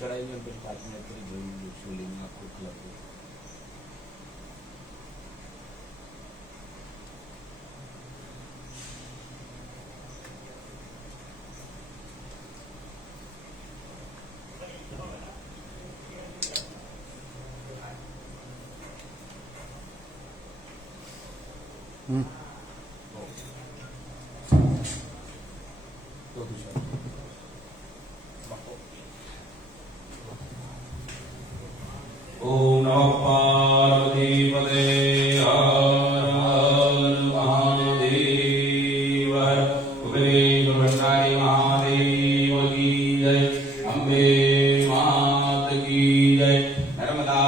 चढ़ाई में फिर पार्टनर पर जो शूलिंग आपको क्लब ओम नमः पार्वती पदे हर हर महादेव कुबेर भंडारी महादेव की जय अम्बे मात की जय नर्मदा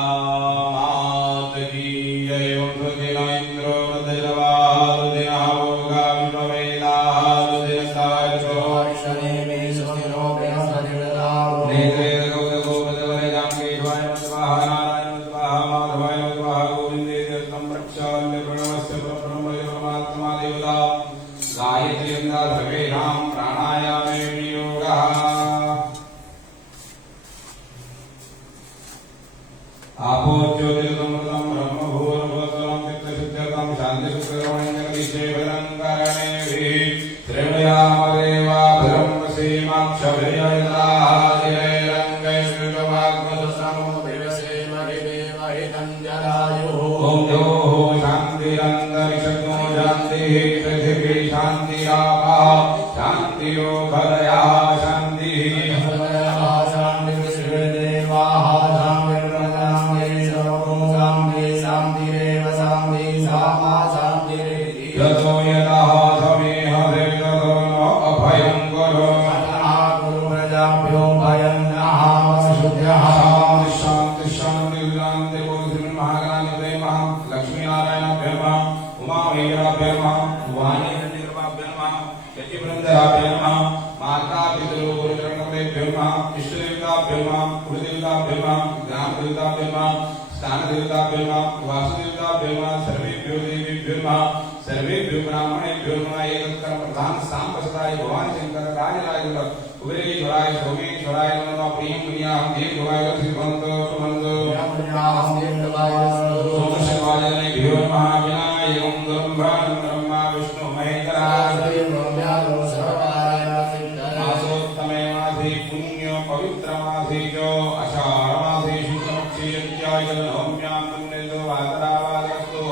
मात की जय ओम सुदेव इंद्र नदलवाद दिनावगा विवेदाद दिनसाचो शनि में सुनो बेहसदिला नेत्रे आपो ज्योतिर्गमृतं ब्रह्मभूर्भुवस्वरं चित्तशुद्ध्यर्थं शान्तिसुखकरमण्यकलिशेभरङ्करणेभिः श्रेणुयामदेवाभरं वसीमाक्षभिर्यदादिरङ्गैश्वर्यवाग्मधुसमो विवसेमहिदेवहितञ्जलायुः ॐ द्योः शान्तिरन्तरिक्षतो शान्तिः पृथिवी शान्तिरापः शान्तियोगदया शान्तिः सर्वेभ्यो ब्राह्मणेभ्यो नमः एकत्कर्म प्रधान सांपसदाय भगवान शंकर राजराज उग्रेश्वराय सोमेश्वराय नमः प्रियं पुण्याहं देवभवाय श्रीमन्तो सुमन्तो पुण्याहं देवभवाय सोमशिवाय भ्यो नमः विनायकं ब्रह्माणं ब्रह्मा विष्णु महेश्वराय मासोत्तमे मासे पुण्य पवित्र मासे च आषाढ़ मासे शुक्लपक्षे यज्ञाय नवम्यां पुण्यतो वातरावादस्तु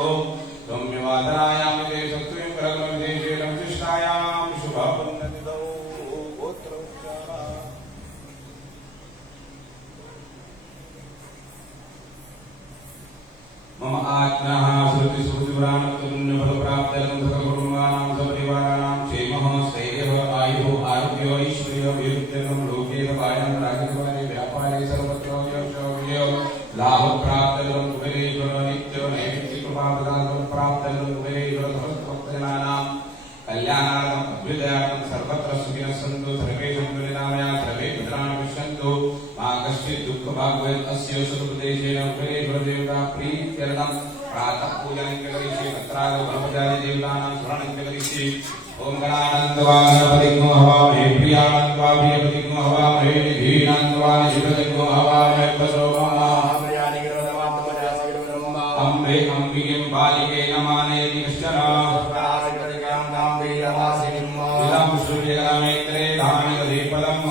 सौम्यवादरायां ते सत्त्वं करगमविदेशे रमकृष्णायां शुभपुण्यतिथौ गोत्रोच्चारा मम आज्ञाः श्रुति सुपुराणपुण्यफलप्राप्त्यर्थं सकलकुटुम्बानां सपरिवाराणां क्षेमः स्थैर्यः आयुः आरोग्य ऐश्वर्यं लोके पायनं राजद्वारे व्यापारे सर्वत्र यशो लाभप्राप्त्यर्थं कुबेरेश्वर नित्य नैमित्तिकपाददानं प्राप्त्यर्थं कुबेरेश्वर समस्तभक्तजनानां कल्याणार्थं अभ्युदयार्थं सर्वत्र सुखिनः सन्तु सर्वे सन्तु निरामया सर्वे भद्राणि पश्यन्तु मा कश्चित् दुःखभाग्भवेत् अस्य सदुपदेशेन कुबेरेश्वर देवता प्रीत्यर्थं प्रातः पूजनं च करिष्ये तत्रादौ गणपत्यादि देवतानां स्मरणं च करिष्ये ओम गणानन्दवा गणपतिग्नो हवामहे प्रियानन्दवा प्रियपतिग्नो हवामहे निधीनान्दवा निधिपतिग्नो हवामहे प्रसोमामयानि गिरोधमात्मजासगिरोधम्बा अम्बे अम्बिकें बालिके नमानेति कश्चन प्रासकृतिकां दां वीरवासिनीं विलं सूर्यगणमेत्रे धामिकदीपदम्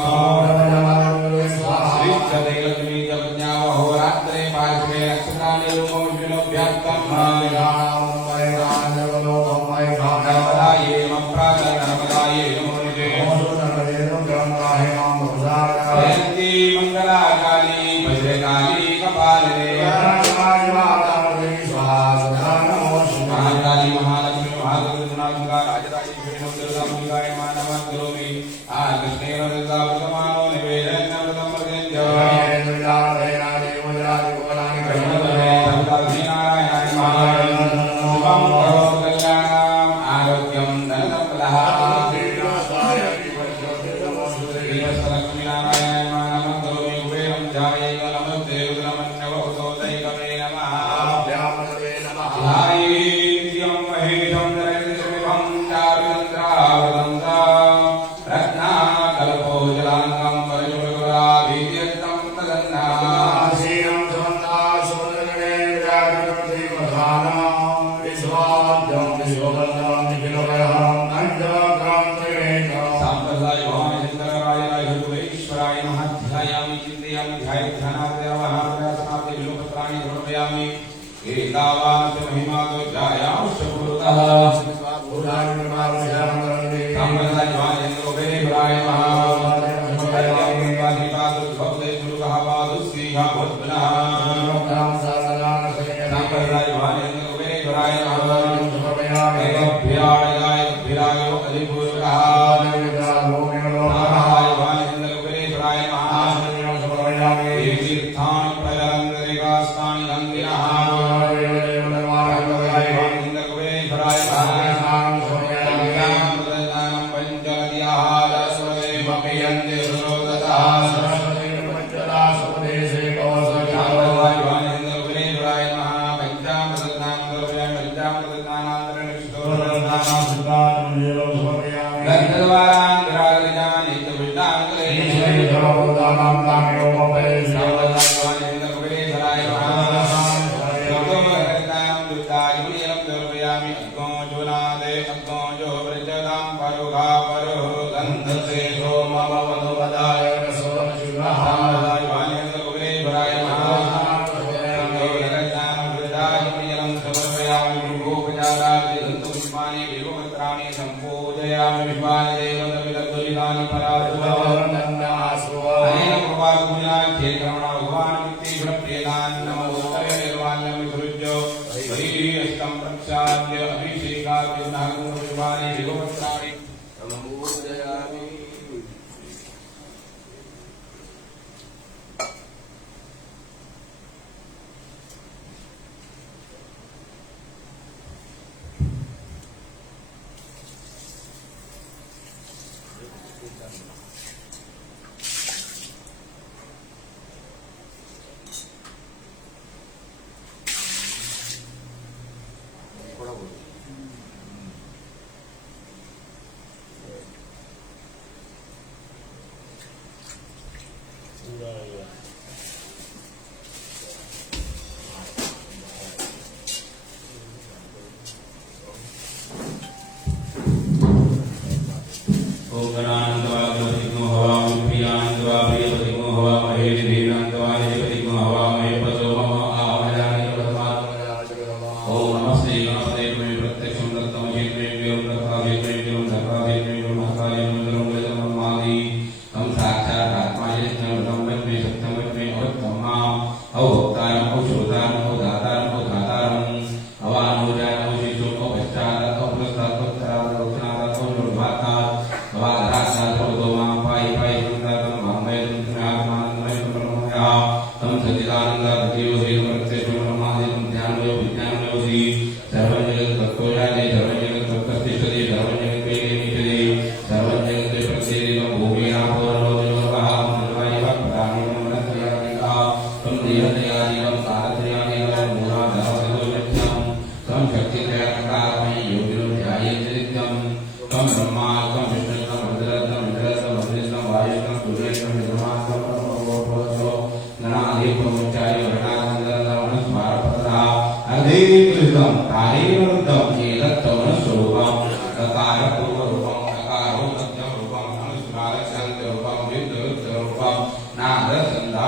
नाद संधा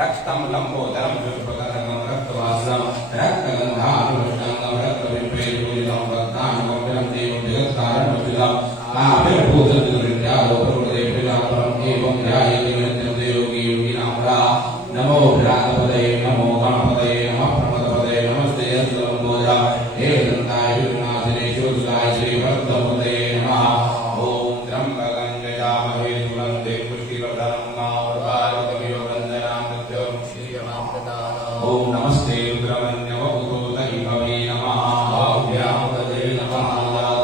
रक्तम लंबोदरम विप्रकरम रक्तवासम रक्तगंधानुष्णांगम रक्तविप्रेतोदितं भक्तानुगम्यं देवं जगत्कारणं मुचितं आभिर्भूतनिर्विद्यालोकप्रदेशजापरम् एवं ध्यायेति नित्यं देवयोगी योगिनां रा नमो भ्रातपदये नमो गणपतये नमः प्रमदपदये नमस्ते यस्लंबोधा हे दन्ताय विघ्नाशिने ज्योतिषाय श्रीवरदपदये नमः ॐ त्र्यम्बकं यजामहे सुगन्धिं पुष्टिवर्धनं मामृतायुधमिव वन्दनां ओम नमस्ते रुद्रमन्यवभूतहि भवे नमः भाव्यां तदे नमः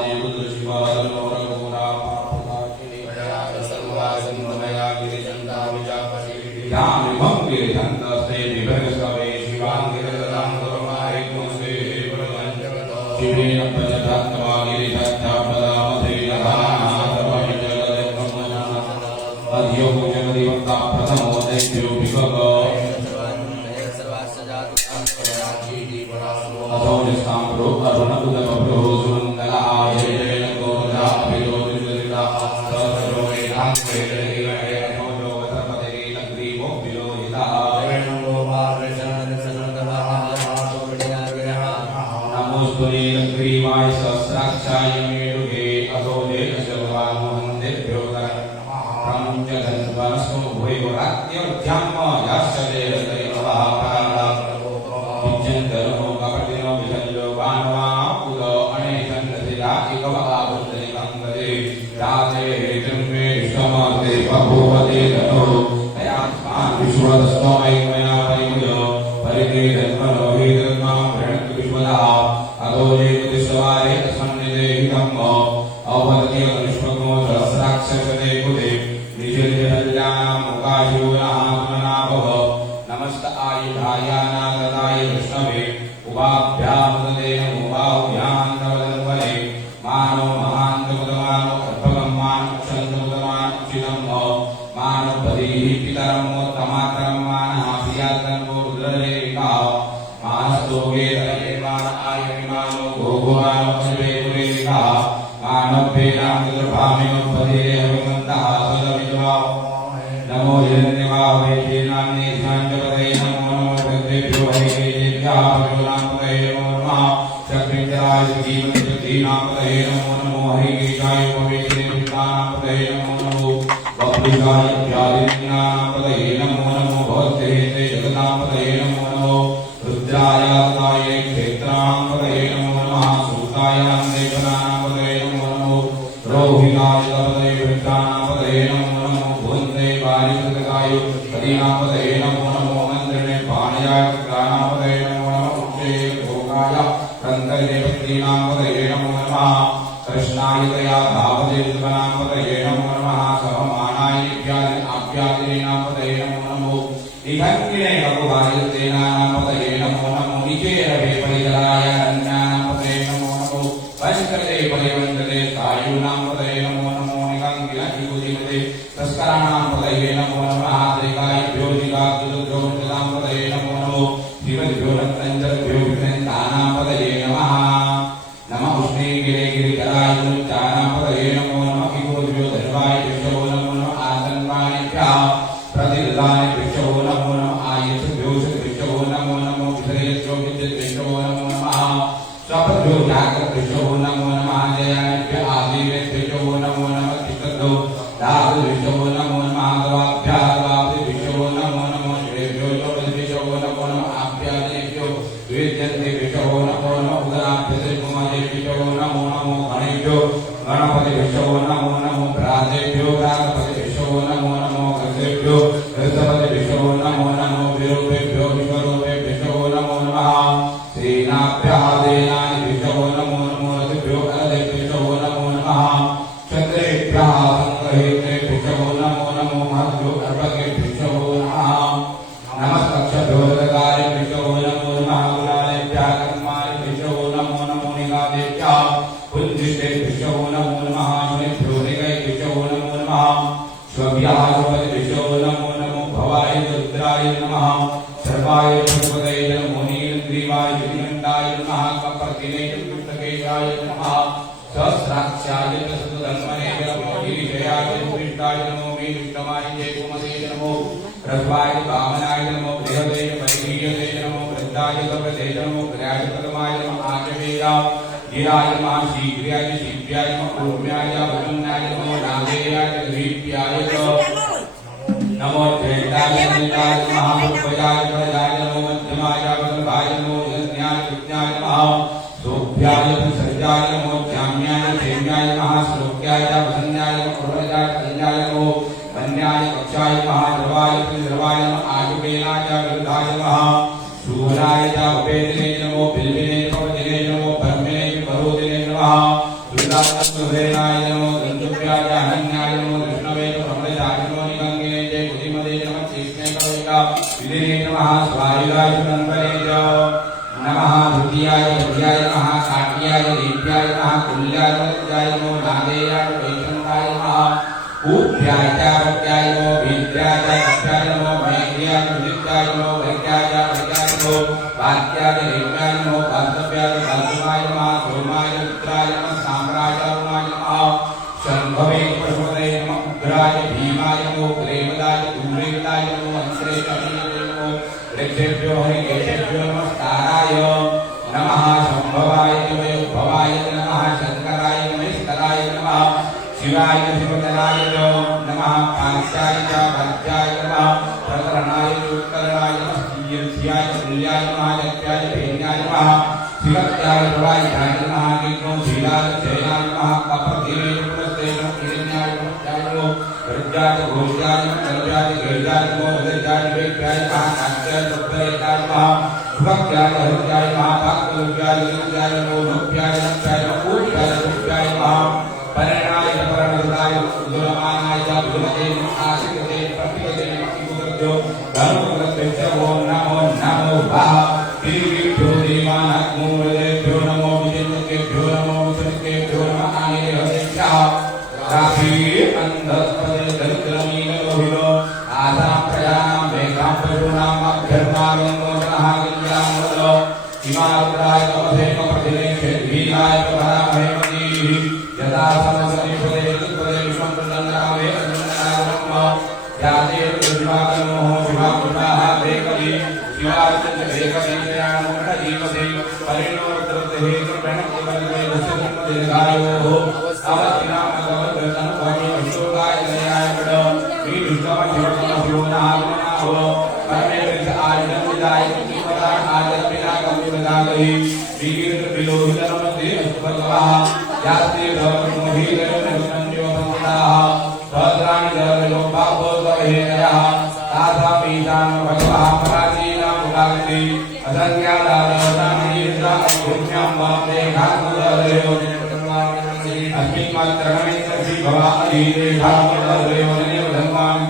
देवदूत शिवादलोरघोरा पापकाकिनी भयाय सर्वासंतमया गिरिचन्दा विजापति यामिमं गिरिचन्दस्ते विभर्गसवे शिवाङ्गिरददां गुरुमारे कुंसे प्रपञ्चगतो शिवेन प्रजधात्मा गिरिचन्द्रापदामधे नधानाथमहि जगदेवमनाथ अद्यो जगदिवक्ता प्रथमो दैत्यो विभगो अधोनिष्काम्रो अरुणकुलमप्रो सुमङ्गलाय जय गोदा विरोधिता सर्ववेदान्तेरहिरे नमो वसपते नग्रीवो विलोहिता नमो नमोस्तुते नग्रीवाय सहस्राक्षाय मेरुगे अधोदे शर्वामोहन्देभ्यो प्रमुञ्चधन्वनस्मो भुवैवरात्योऽध्यात्म याश्चते दैवः नमस्त आयुधायानागताय विष्णवे उभाभ्यामुदते उभाभ्यान्तवदन्वने मानो महान्तमुदमानो अर्भगम्मान् क्षन्तमुदमानुचितम् मानो बधीः पितरमोत्तमातरं मानः प्रियातन्वो रुद्ररेखा मानस्तोगे तयेवान आयमिमानो गोगोमानो शिवेरेखा मानभ्येनान्तर्भामिनो बधीरे हविमन्तः सुदविद्वा नमो हिरण्यवाहवे नाम्ने ध्यानजपदये नमो नमो भक्तेभ्यो हरिकेभ्यः भगवनामपदये नमो नमः चक्रेन्द्राय जीवनजगदीनामपदये नमो नमो हरिकेशाय पवेशेभ्यानामपदये नमो नमो वक्रिकाय व्याधिनामपदये नमो नमो भवद्देहे जगन्नामपदये नमो नमो रुद्राय क्षेत्रामपदये नमो नमः सूताय देवनामपदये नमो नमो रोहिताय तपदये वृत्राणामपदये नमो नमो भुवन्ते वायुकृतकाय पदीनामपदये नमो नमो मन्त्रिणे पाणयाय कृतानामपदये नमो नमः उच्चे भोगाय कन्तर्यपत्नीनामपदये नमो नमः कृष्णाय तया धावते सुखनामपदये नमो नमः सहमानाय आप्यादिनामपदये नमो नमो निघङ्गिने बहुभायतेनामपदये नमो नमो निचेरवे परिजलाय अन्यानामपदये नमो नमो वंशते परिवन्दते सायुनामपदये नमो नमो निघङ्गिनहिगुजिमते तस्कराणामपदये नमो नमः देकायभ्यो दिगाब्दुद्रोणामपदये नमो नमो शिवभ्यो रत्नञ्जलभ्यो विघ्नन्तानामपदये नमः नमः उष्णे गिरे गिरिकराय मुच्चानामपदये नमो नमः विभोभ्यो धर्वाय विष्णो नमो नमः आसन्वानेभ्यः प्रतिददाने विष्णो नमो नमः आयसभ्यो विष्णो नमो नमो विधेयत्रो विष्णो नमो नमः स्वपद्भ्यो जागृत विष्णो नमो नमः जयानेभ्य आदिवे विष्णो नमो नमः चित्तदो दास विष्णो नमो नमः गवाभ्यः गवाभ्य विष्णो नमो नमः श्रेभ्यो विष्णो नमो नमः आभ्यादेभ्यो द्विजन्ते विष्णो नमो नमः उदराभ्यते कुमारे विष्णो नमो नमो गणेभ्यो गणपति विष्णो नमो नमो भ्रातेभ्यो भ्रातपति विष्णो नमो नमो गजेभ्यो गजपति विष्णो नमो नमो विरूपेभ्यो विश्वरूपे विष्णो नमो नमः सेनाभ्यः देनानि विष्णो नमो नमो रथेभ्यो अलदे विष्णो नमो नमः चन्द्रेभ्यः संग्रहेभ्यो विष्णो नमो नमो महद्भ्यो अर्भगे विष्णो नमः नमस्तक्षभ्यो रथकारे विष्णो नमो नमः गुणालेभ्यः कर्माणि विष्णो नमो नमो निगादेभ्यः पुंजिष्टे विष्णो नमो नमः शुनेभ्यो निगये विष्णो नमो नमः स्वभ्यः स्वपति विष्णो नमो संभवाय रुद्राय नमः सर्वाय भगवते नमो नीलग्रीवाय विघ्नण्डाय नमः कपर्दिने चतुर्थकेशाय नमः सहस्राक्षाय सतधन्वने नमो गिरिजयाय विष्टाय नमो विष्टमाय कुमते नमो रघ्वाय वामनाय नमो बृहदे परिगीयते नमो वृद्धाय कपते नमो ग्राय पदमाय नमो आजवेया गिराय नमः शीघ्राय शिव्याय नमो पूर्व्याय वरुण्याय नमो नागेयाय द्वीप्याय नमो ज्येष्ठाय नन्दाय नमः भूपयाय प्रजाय नमो मध्यमाय वल्लभाय नमो यज्ञाय विज्ञाय नमः सोभ्याय सज्जाय नमो जाम्याय क्षेम्याय नमः श्लोक्याय वसन्याय नमो पूर्वजाय कल्याय नमो वन्याय कक्षाय नमः द्रवाय द्रवाय नमः आयुवेनाय वृद्धाय नमः शूलाय उपेदिने नमो बिल्विने पवदिने नमो ब्रह्मणे परोदिने नमः दुर्गात्मसेनाय नमो गन्धुभ्याय अनन्याय नमो विष्णवे ब्रह्मजाय नमो निगंगे जय बुद्धिमते नमः चेतने कविका विदिने नमः स्वायुराय नंदने नमः धृतियाय विद्याय नमः काट्याय दीप्याय नमः कुल्याय वज्राय नमो नादेयाय वैकुंठाय नमः ऊर्ध्याय चारत्याय नमो विद्याय कक्षाय नमो मेघ्याय विद्याय नमो वैद्याय वैद्याय नमो वाक्याय देव्याय नमो वास्तव्याय वास्तवाय नमः सोमाय रुद्राय नमः साम्राय अरुणाय नमः शंभवे प्रभवे नमः उग्राय भीमाय नमो प्रेमदाय दुर्वेदाय नमो अंतरेशाय नमो ऋक्षेभ्यो हरिकेशेभ्यो नमस्काराय नमः शंभवाय नमः भवाय नमः शंकराय नमस्काराय नमः शिवाय शिवतराय नमः कांस्याय च भद्राय नमः प्रकरणाय उत्तरणाय नमः कीर्त्याय तुल्याय नमः जत्याय भेण्याय नमः शिवत्याय प्रवाय नमः विष्णु शीलाय जयाय नमः कपदिने पुरस्ते नमः किरण्याय नमः प्रज्ञाय घोषाय नमः कर्जाय गेजाय नमः हृदयाय वेद्याय नमः कांस्याय तत्परेताय नमः भक्त्याय हृदयाय नमः भक्तरुद्याय हृदयाय नमो नभ्याय नभ्याय नमः ऊर्ध्याय नभ्याय नमः परणाय परमदाय दुर्मानाय दुर्मते आशिकते प्रतिपदे मुक्तिपुत्रो धर्मकृत्य ओम नमो नमो वाह तिरुविभ्यो देवानात्मो हृदयभ्यो नमो विजयकेभ्यो नमो विष्णुकेभ्यो नमः आनेहदेभ्यः राफी अंधस्पदे दरिद्रमीनलोहिलो आसां प्रजानां वेगां पशूनां अभ्यर्थागं मोचनः गञ्जामोदो हिमालयाय तमसे कपदिने क्षेद्वीराय प्रभरामहेमदीः यदा समसति पदे पदे विश्वं प्रदन्नावे अनन्नाय ब्रह्म याते विभागनो विभागुताः वेकली शिवार्चन वेकली प्रयाणमुख जीवसे परिणोत्रते प्रणतिवल्ले दशकं दीर्घायो अवतिनाम गवदन भवि अशोकाय दयाय पडो विष्णु शिवनामनाहो परमेश्वर आनंद विदाय विपदा आदर बिना कमी बता गई वीर विलोहितन मध्ये भगवाह याते भवन मोहितन संजो संताः भद्राणि जलो बाबो वहेनयः तासा पीतान भगवाह पराजीना मुलागति अधन्या दानवनानि यदा पुण्यं वाप्ते घातुदयो अस्मिन्मात्रमे सखी भवा अधीरे घातुदयो धन्वान्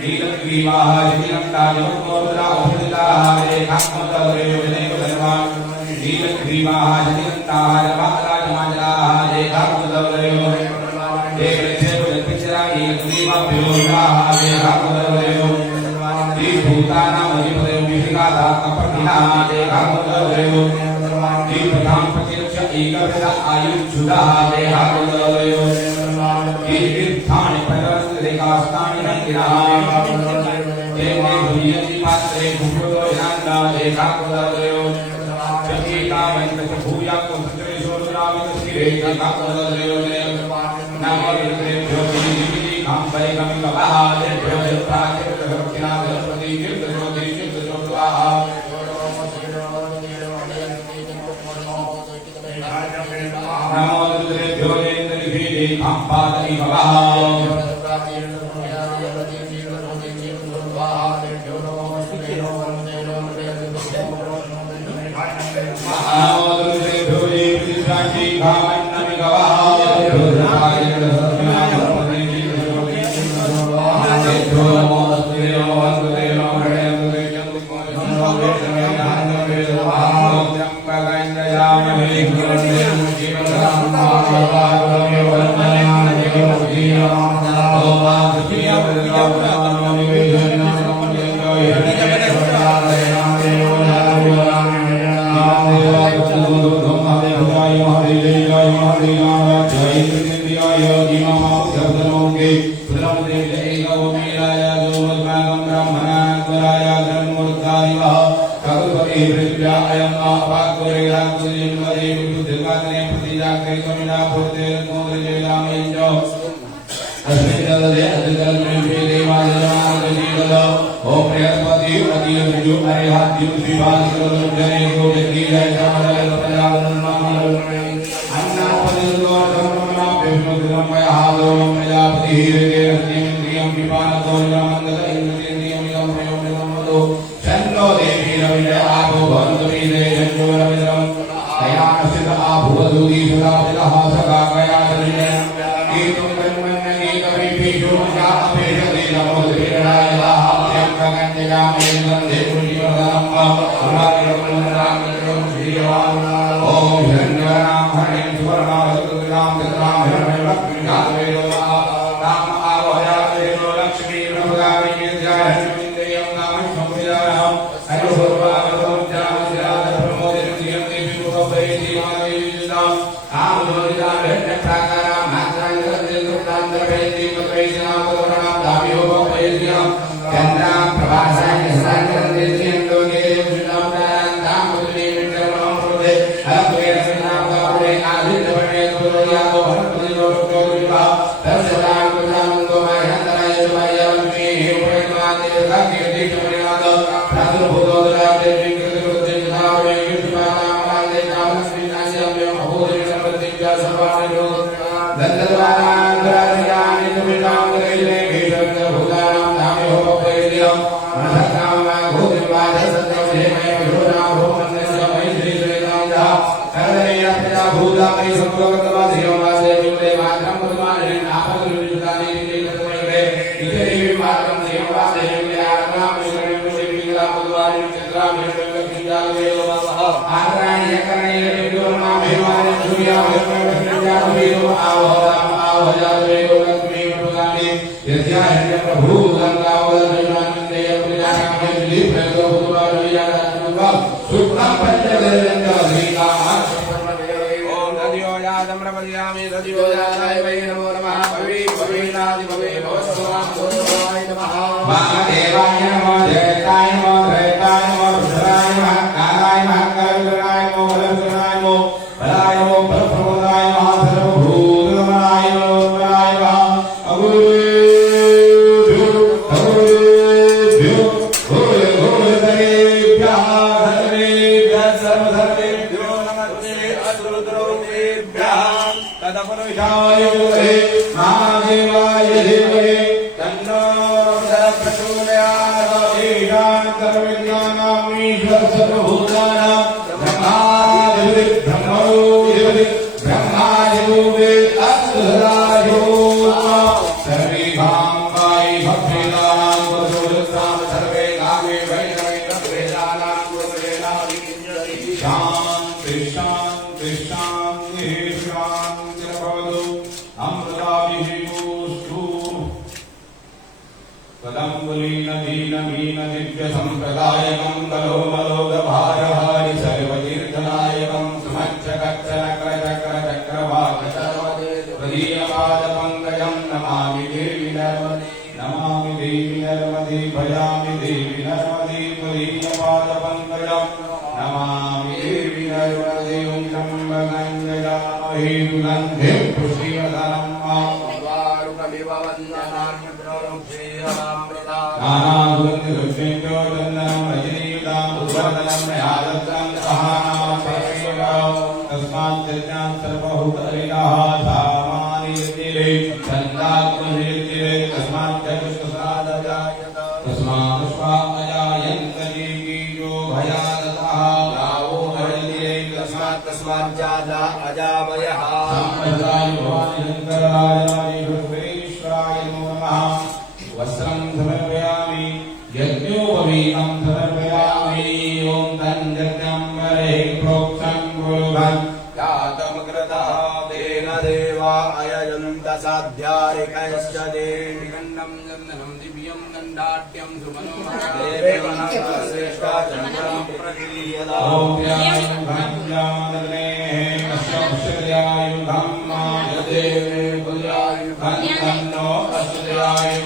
नीलग्रीवाः जिनन्ताय मोदरा उदिताः रेखात्मदयो धन्वान् नीलग्रीवाः जिनन्ताय बालाय माजराः रेखात्मदयो भूतानां अधिपतयो विहिताः कपटिनाः देहामुदयो दीपदां प्रतिरक्ष एकविध आयुर्जुदाः देहामुदयो दीर्घाणि पदरेखास्तानि रङ्गिनः तेने भुयन्ति पात्रे भूतो यान्दा देहामुदयो चकीतावन्तः भूयां सुत्रेशोरुरामितस्थिरे देहामुदयो नमो विष्णुभ्यो कांपरे कमिकवः देभ्यो देवताभ्यो भक्तिनाथ गणपति कीर्तनोति कीर्तनोत्वाः नमो रुद्रेभ्यो देन्द्रिभिः कांपादि भवः नमो रुद्रेभ्यो देन्द्रिभिः कामन्नमिकवः Om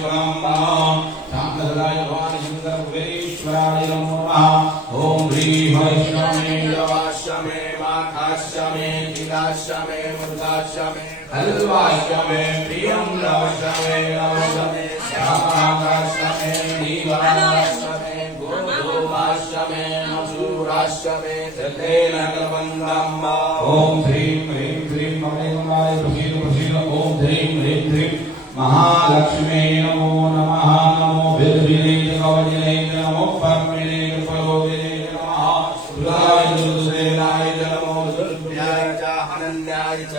हल्वाश्य मे प्रियं नवश्य मे श्यामाकाश्य मे नीलाश्य मे गोधूमाश्य मे मसूराश्य मे तेन कवन्दम् ओम ह्रीं ह्रीं ह्रीं ममेवाय प्रसीद प्रसीद ओम ह्रीं ह्रीं ह्रीं महालक्ष्मी नमो नमः नमो विद्विने कवचिने नमो परमिने परोदिने नमः सुराय दुर्सेनाय नमो दुर्भ्याय च अनन्याय च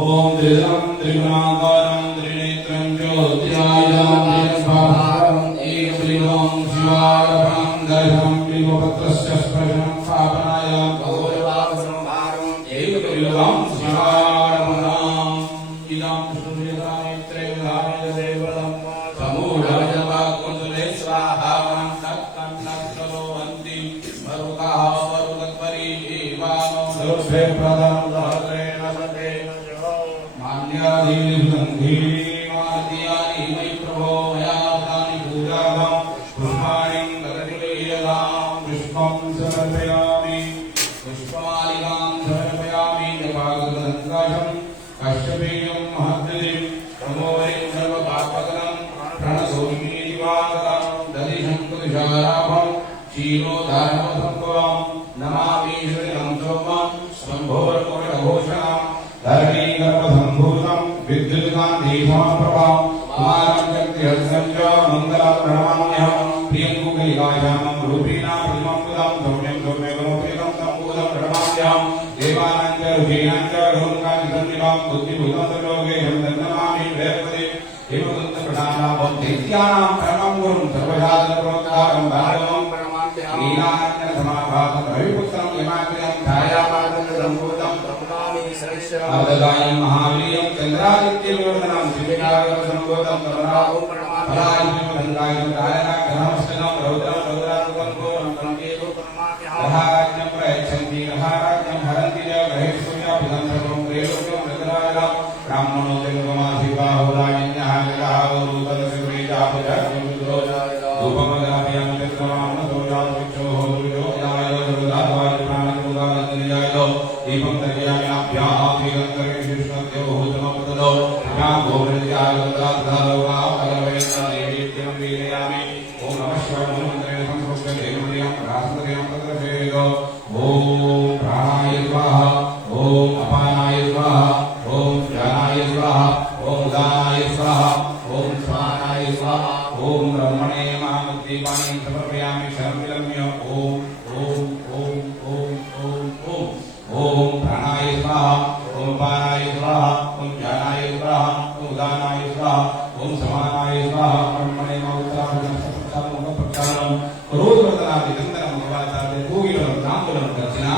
ओम त्रिदं त्रिगुणाकारं त्रिनेत्रं ज्योतिरायं त्रिभावं एकप्रियं शिवार्पणं दर्शनं बिल्वपत्रस्य स्पर्शनं स्थापनाय गौरवासंभारं एकप्रियं शिवार्पणम् इदं सूर्यदाय त्रैविधाय देवलं समूढजवाकुंसले स्वाहा तत्कन्नस्तलो वन्ति मरुतः मरुतत्परि एवानो दुर्भे प्रदं सहस्रेण सतेन च मान्यादीर्घन्धीमाद्यानि मयि प्रभो मया तानि पूजां पुष्पाणि तदतिलेयदां पुष्पं समर्पयामि पुष्पमालिकां समर्पयामि जपागतसङ्काशं कश्यपेयं महद्दिं तमोरिं सर्वपापकलं प्रणसोमि दिवाकरं ददिशं कुदुषाराभं क्षीरोदारमसम्भवं नमामि श्रीं सोमं शम्भोर्कोटघोषणं धरणीगर्भसम्भूतं विद्युत्कान्तिसमप्रभं कुमारं शक्तिहस्तं च मङ्गलं प्रणमाम्यहं प्रियं कुकलिकाश्यामं रूपिणा प्रतिमं सौम्यं सौम्यगुणोपेतं सम्पूतं प्रणमाम्यहं देवानां च ऋषीणां च गुरुकान्तिसन्निभां बुद्धिभूतं सर्वलोकेशं तन्नमामि वेदपदे हेमकुन्दप्रधानाभं दैत्यानां परमं गुरुं सर्वशास्त्रप्रोक्तारं भागवतं प्रणमाम्यहं लीलाञ्जनसमाभासं रविपुत्रं यमाग्र्यं छायापादसम्भूतं प्रणमामि सर्वशास्त्रदायं महावीर्यं चन्द्रादित्यवर्धनं दिव्यागमसम्भूतं करुणाभं प्रणमाम्यहं फलायुधं दायनाग्रहमस्तकं रौद्रं रौद्रात्मकं घोरं प्रणमेव प्रणमाम्यहं ग्रहाराज्यं प्रयच्छन्ति ग्रहाराज्यं हरन्ति च ग्रहेषु विधं प्रेयोग्यं रघुराजं ब्राह्मणो देवमाधिबाहुराजन्यः रूपमदाभ्यां चक्रमामसोजातुक्षोः दुर्योगाय दुर्गाद्वाय प्राणिमुदानन्दनिजाय दीपं दर्याम्याभ्यां दिगन्तरेषुष्णत्योः समपतलो भ्यां गोमृत्याय तत्राधारोगापलवयन्नैवेद्यं वीरयामि ॐ नमः शिवाय मन्त्रेण संस्कृत्य देवमयं रासमयं तत्रसेद ॐ प्राणाय स्वाहा ॐ अपानाय स्वाहा ॐ ज्ञानाय स्वाहा ॐ उदानाय स्वाहा ॐ स्वाहाय स्वाहा ॐ ब्रह्मणे महामुद्दीपानि समर्पयामि शर्मिलम्य ॐ प्राणाय स्वाहा ॐ पानाय स्वाहा ॐ ज्ञानाय स्वाहा ॐ उदानाय स्वाहा ॐ समानाय स्वाहा ब्रह्मणे महामुद्दीपानि करोद्वर्तनादि चन्दनं भवाचार्य भूगिलं ताम्बूलं दक्षिणा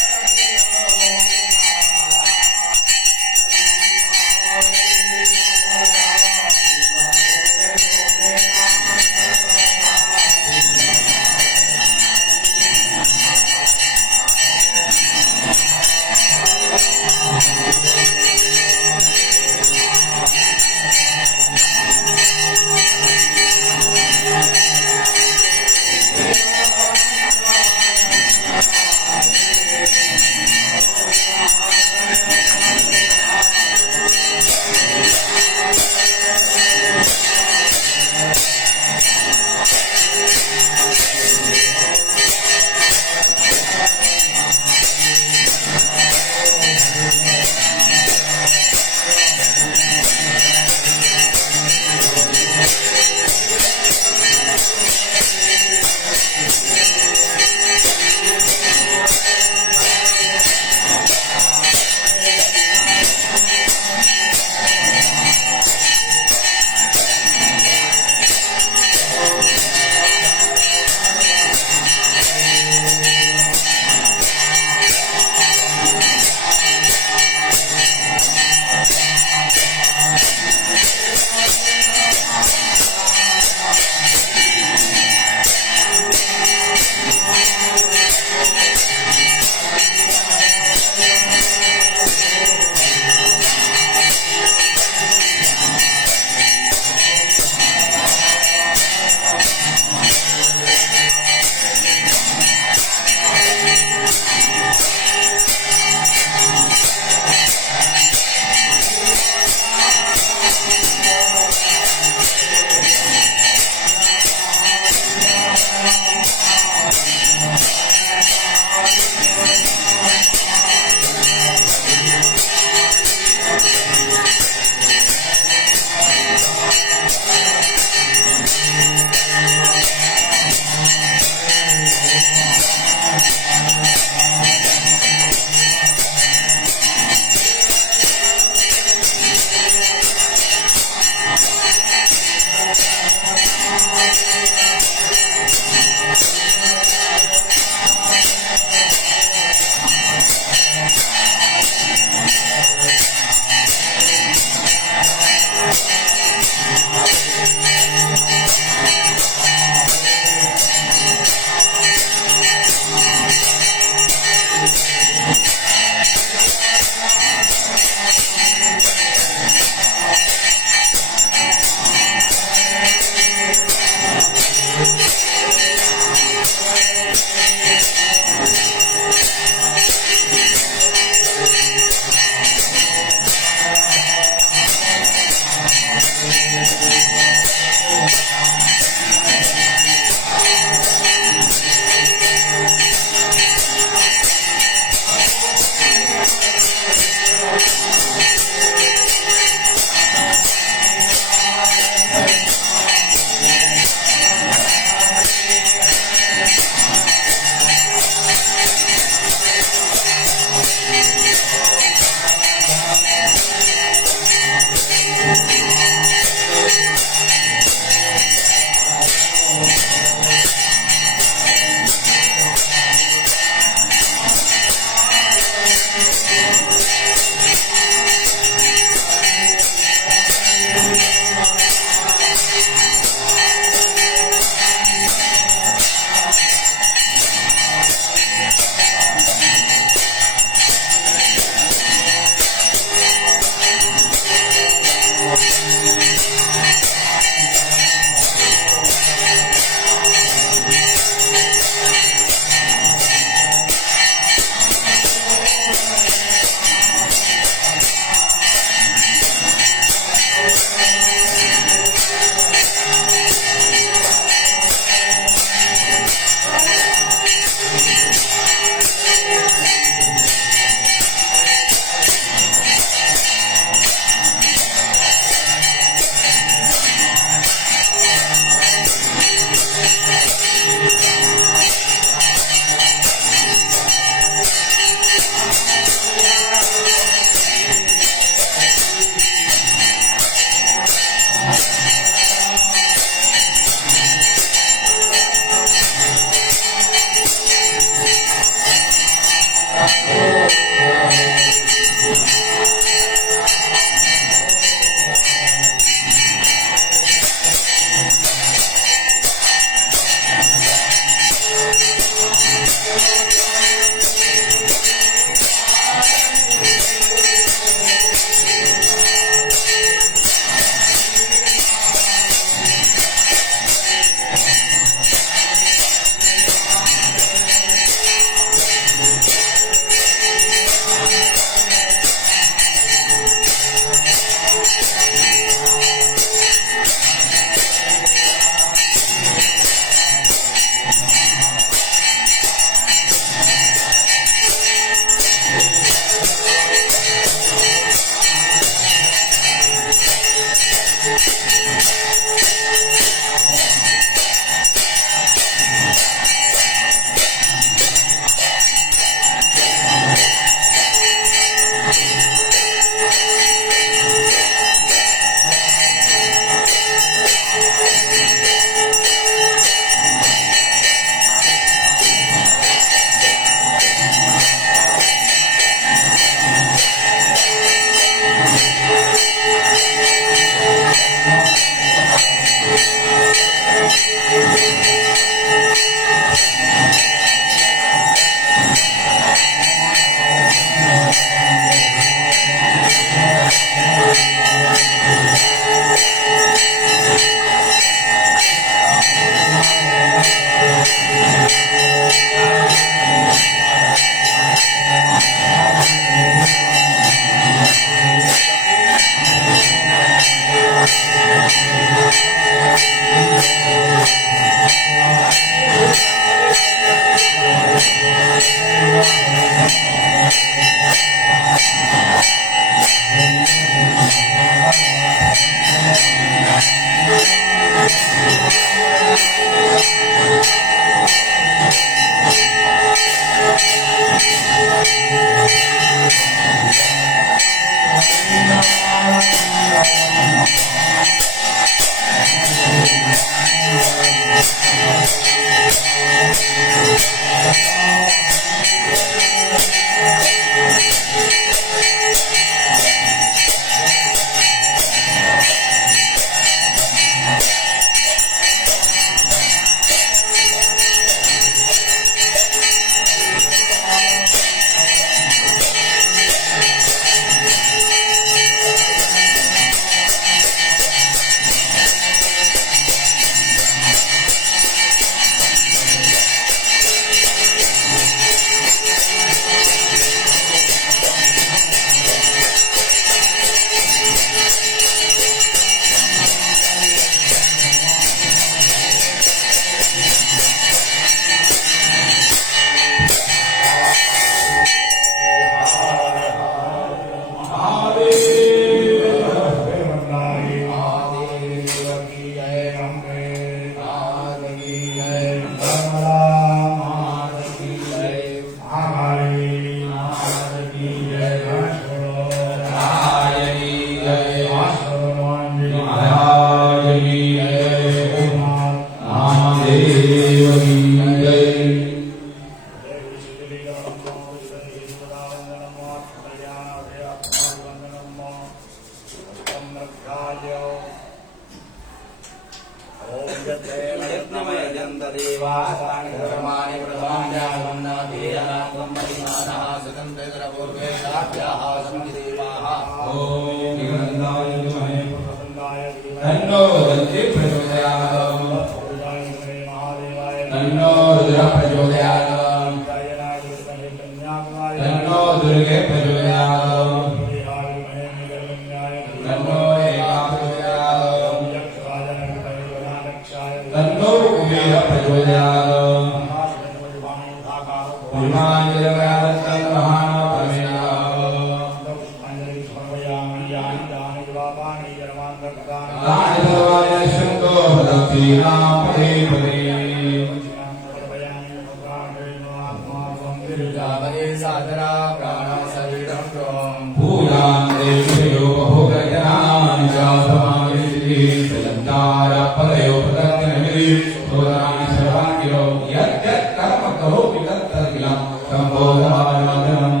Kambodha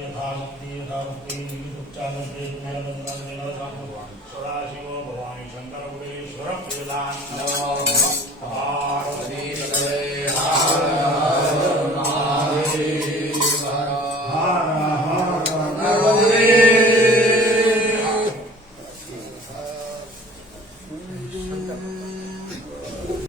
यथाशक्ति यथाभक्ति उच्चारते कुमारबंधन विनोदान सदाशिवो भवानी शंकर गुरेश्वर प्रियदान पार्वती पतये हर हर महादेव हर हर महादेव